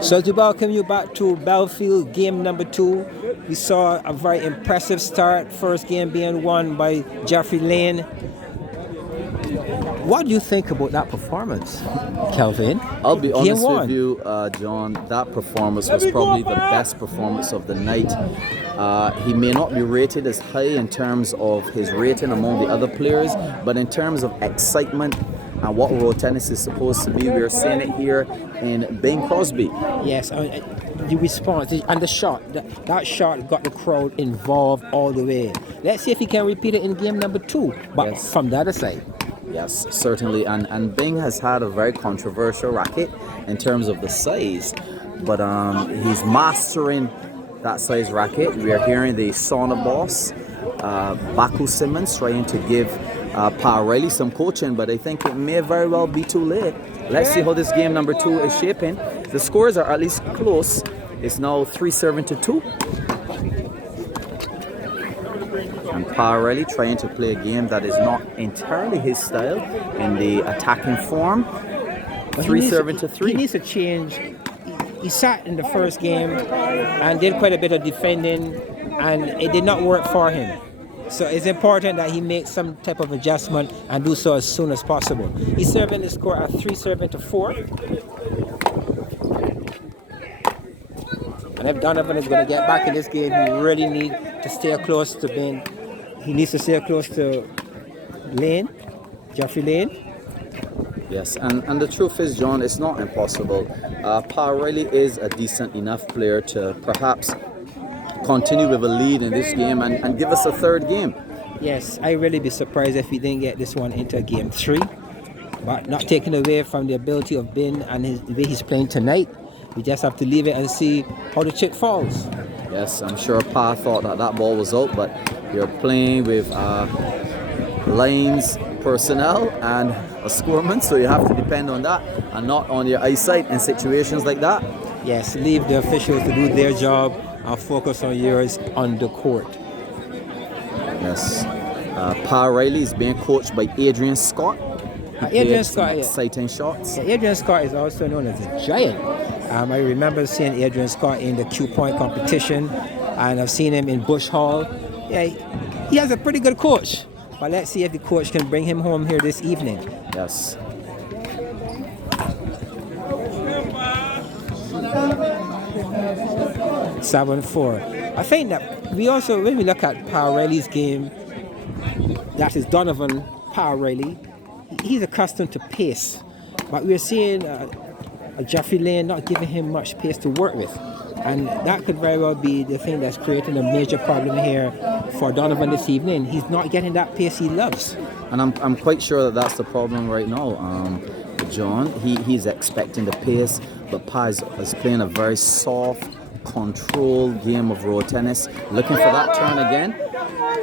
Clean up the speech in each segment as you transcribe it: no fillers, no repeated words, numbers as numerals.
So to welcome you back to Belfield, game number 2. We saw a very impressive start, first game being won by Jeffery Layne. What do you think about that performance, Kelvin? I'll be honest with you, John, that performance was probably the best performance of the night. He may not be rated as high in terms of his rating among the other players, but in terms of excitement and what road tennis is supposed to be, we're seeing it here in Bing Crosby. Yes, the response and the shot, that shot got the crowd involved all the way. Let's see if he can repeat it in game number 2, but yes, from the other side. Yes, certainly, and Bing has had a very controversial racket in terms of the size, but he's mastering that size racket. We are hearing the sauna boss, Baku Simmons, trying to give Pa Riley some coaching, but I think it may very well be too late. Let's see how this game number 2 is shaping. The scores are at least close. It's now 3-7-2. And Pa Riley trying to play a game that is not entirely his style in the attacking form. 3-7-3. He needs to change. He sat in the first game and did quite a bit of defending, and it did not work for him. So it's important that he makes some type of adjustment and do so as soon as possible. He's serving the score at 3-7-4. And if Donavan is going to get back in this game, he really needs to stay close to Bing. He needs to stay close to Layne, Jeffery Layne. Yes, and the truth is, John, it's not impossible. Pa Riley is a decent enough player to perhaps continue with a lead in this game and give us a third game. Yes, I'd really be surprised if we didn't get this one into game 3. But not taking away from the ability of Bing and the way he's playing tonight. We just have to leave it and see how the chip falls. Yes, I'm sure Pa thought that ball was out, but you're playing with Layne's personnel and a scoreman, so you have to depend on that and not on your eyesight in situations like that. Yes, leave the officials to do their job and focus on yours on the court. Yes. Pa Riley is being coached by Adrian Scott. Adrian Scott, exciting shots. Yeah, Adrian Scott is also known as a giant. I remember seeing Adrian Scott in the Q-Point competition, and I've seen him in Bush Hall. Yeah, he has a pretty good coach. But let's see if the coach can bring him home here this evening. Yes. I think that we also, when we look at Pa Riley's game, that is Donavan Pa Riley, he's accustomed to pace. But we're seeing Jeffery Layne not giving him much pace to work with. And that could very well be the thing that's creating a major problem here for Donavan this evening. He's not getting that pace he loves. And I'm quite sure that that's the problem right now, John. He's expecting the pace, but Pa is playing a very soft, controlled game of road tennis, looking for that turn again,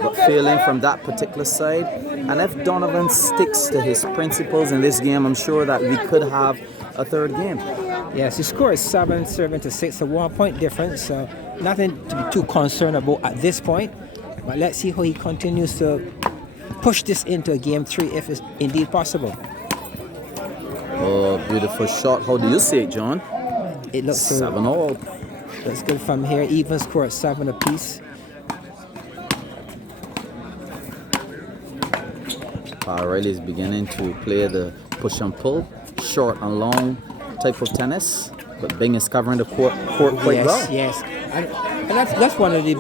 but failing from that particular side. And if Donavan sticks to his principles in this game, I'm sure that we could have a third game. Yes, the score is 7-6, a 1 point difference, so nothing to be too concerned about at this point. But let's see how he continues to push this into a game 3 if it's indeed possible. Oh, beautiful shot. How do you see it, John? It looks 7-all. Looks good from here. Even score at 7 apiece. Pa Riley is beginning to play the push and pull, short and long type of tennis, but Bing is covering the court quite well. Yes, and that's one of the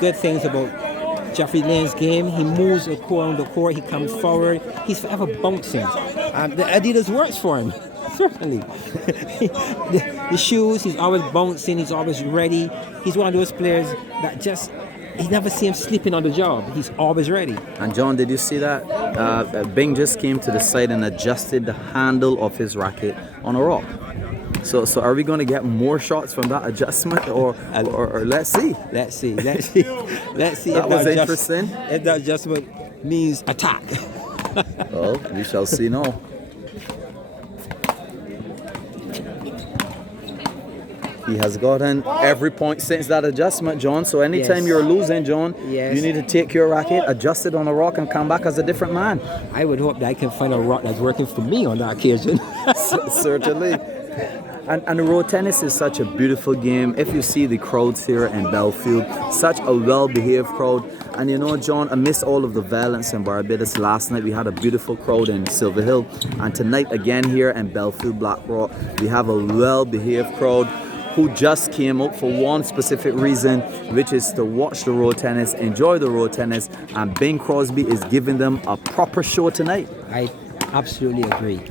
good things about Jeffery Layne's game. He moves around the court, he comes forward, he's forever bouncing. The Adidas works for him, certainly. the shoes, he's always bouncing, he's always ready. He's one of those players that just, you never see him sleeping on the job. He's always ready. And John, did you see that? Bing just came to the side and adjusted the handle of his racket on a rock. So are we going to get more shots from that adjustment, or let's see? Let's see. That was interesting. If that adjustment means attack. Well, we shall see now. He has gotten every point since that adjustment, John. So anytime Yes. you're losing, John, Yes. you need to take your racket, adjust it on a rock, and come back as a different man. I would hope that I can find a rock that's working for me on that occasion. Certainly. And the road tennis is such a beautiful game. If you see the crowds here in Belfield, such a well-behaved crowd. And you know, John, amidst all of the violence in Barbados last night, we had a beautiful crowd in Silver Hill. And tonight, again here in Belfield, Black Rock, we have a well-behaved crowd who just came up for one specific reason, which is to watch the road tennis, enjoy the road tennis, and Bing Crosby is giving them a proper show tonight. I absolutely agree.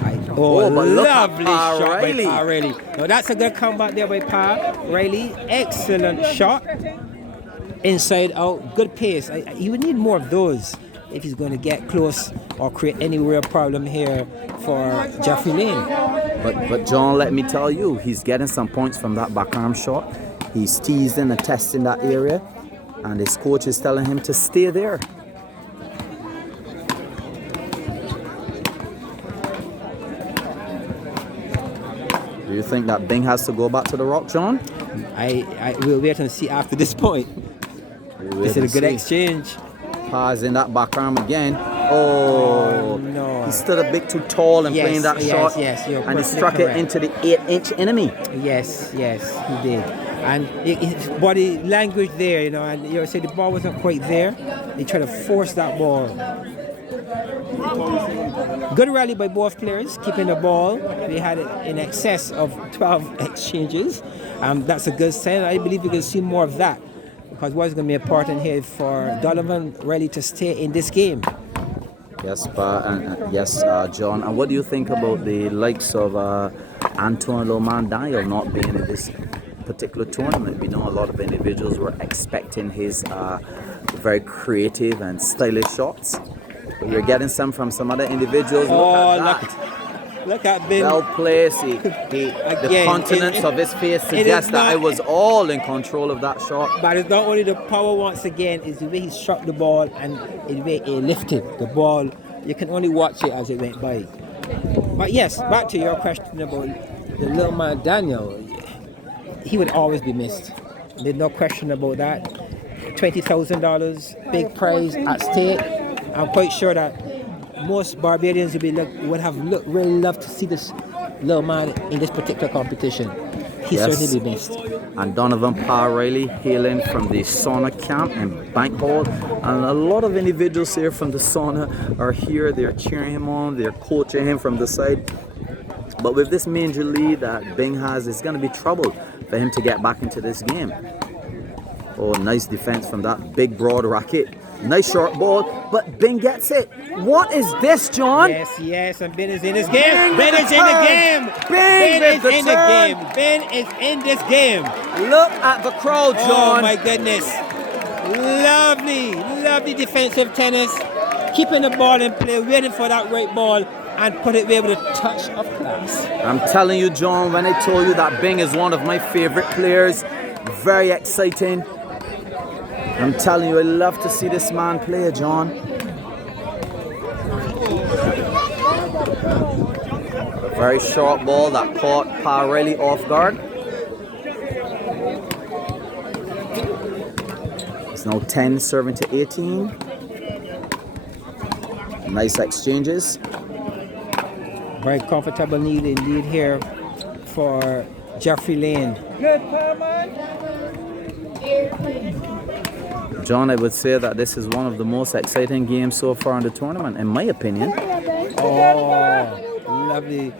But look at Lovely Pa shot Riley. by Pa Riley. Now that's a good comeback there by Pa Riley. Excellent shot. Inside out, good pace. He would need more of those if he's going to get close or create any real problem here for Jeffery Layne. But John, let me tell you, he's getting some points from that backarm shot. He's teasing and testing that area, and his coach is telling him to stay there. Do you think that Bing has to go back to the rock, John? I will wait and see after this point. This is a good exchange. Pa's in that backarm again. Oh, no. He stood a bit too tall and playing that shot. Yes, you're and he perfectly struck correct. it into the 8-inch enemy. Yes, he did. And his body language there, you know, and you say the ball wasn't quite there. They tried to force that ball. Good rally by both players, keeping the ball. They had it in excess of 12 exchanges. That's a good sign. I believe we can see more of that, because what's going to be important here for Donavan really to stay in this game. Yes, Pa, and yes, John. And what do you think about the likes of Antoine Daniel not being in this particular tournament? We know a lot of individuals were expecting his very creative and stylish shots. But we're getting some from some other individuals. Look at Ben. Well placed. The continents of his face suggests that I was all in control of that shot. But it's not only the power once again, it's the way he struck the ball and the way he lifted the ball. You can only watch it as it went by. But yes, back to your question about the little man Daniel. He would always be missed. There's no question about that. $20,000, big prize at stake. I'm quite sure that most Barbadians would have really loved to see this little man in this particular competition. He certainly be missed. And Donavan Pa Riley hailing from the sauna camp in Bank Hall. And a lot of individuals here from the sauna are here. They're cheering him on. They're coaching him from the side. But with this major lead that Bing has, it's going to be trouble for him to get back into this game. Oh, nice defense from that big broad racket. Nice short ball, but Bing gets it. What is this, John? Yes, and Ben is in this game. Ben is in the game. Ben is in the game. Ben is in this game. Look at the crowd, John. Oh my goodness. Lovely defensive tennis. Keeping the ball in play, waiting for that right ball, and put it there with a touch of class. I'm telling you, John, when I told you that Bing is one of my favorite players, very exciting. I'm telling you, I love to see this man play, John. A very short ball that caught Pa Riley off guard. It's now 10 serving to 18. Nice exchanges. Very comfortable lead indeed here for Jeffery Layne. John, I would say that this is one of the most exciting games so far in the tournament, in my opinion. Oh, lovely.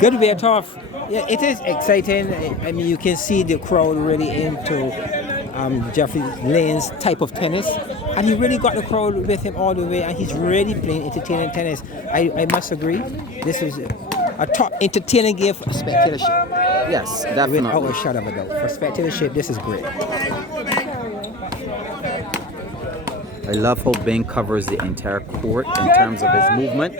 Good way off. Yeah, it is exciting. I mean, you can see the crowd really into Jeffery Layne's type of tennis. And he really got the crowd with him all the way, and he's really playing entertaining tennis. I must agree. This is a top entertaining game for spectatorship. Yes, definitely. Without a shadow of a doubt. For spectatorship, this is great. I love how Bing covers the entire court in terms of his movement.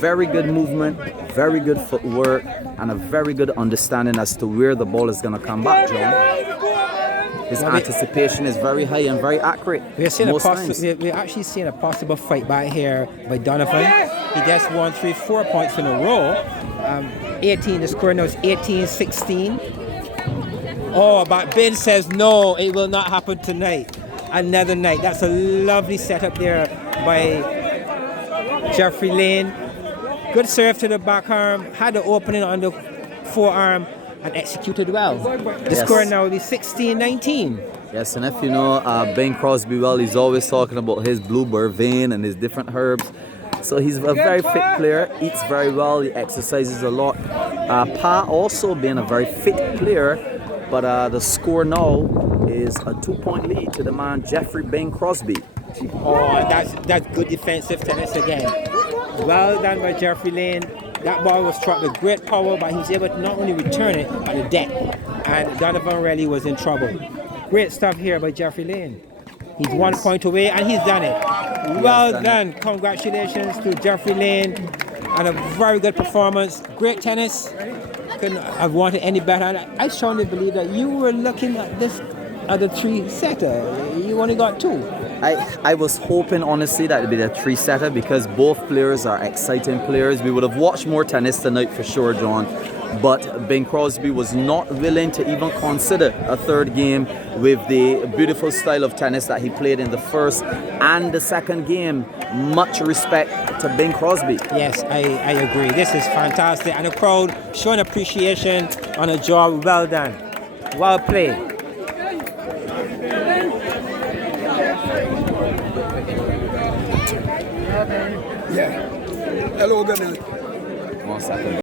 Very good movement, very good footwork, and a very good understanding as to where the ball is going to come back, John. His anticipation is very high and very accurate. We're actually seeing a possible fight back here by Donavan. He just won 4 points in a row. 18, the score now is 18-16. Oh, but Ben says no, it will not happen tonight. Another night. That's a lovely setup there by Jeffery Layne. Good serve to the back arm, had the opening on the forearm and executed well. The score now will be 16-19. Yes, and if you know Ben Crosby well, he's always talking about his bluebird vein and his different herbs. So he's a very fit player, eats very well, he exercises a lot. Pa also being a very fit player, but the score now is a 2-point lead to the man Jeffery Ben Crosby. Oh, that's good defensive tennis again. Well done by Jeffery Layne. That ball was struck with great power, but he was able to not only return it, but the deck. And Donavan really was in trouble. Great stuff here by Jeffery Layne. He's 1 point away, and he's done it. Well done. Congratulations to Jeffery Layne. And a very good performance. Great tennis. Couldn't have wanted any better. And I strongly believe that you were looking at this at the 3-setter. You only got 2. I was hoping, honestly, that it'd be a 3-setter because both players are exciting players. We would have watched more tennis tonight for sure, John. But Ben Crosby was not willing to even consider a third game with the beautiful style of tennis that he played in the first and the second game. Much respect to Ben Crosby. Yes, I agree. This is fantastic. And the crowd showing appreciation on a job well done. Well played. Yeah. Hello, good night. 1 second.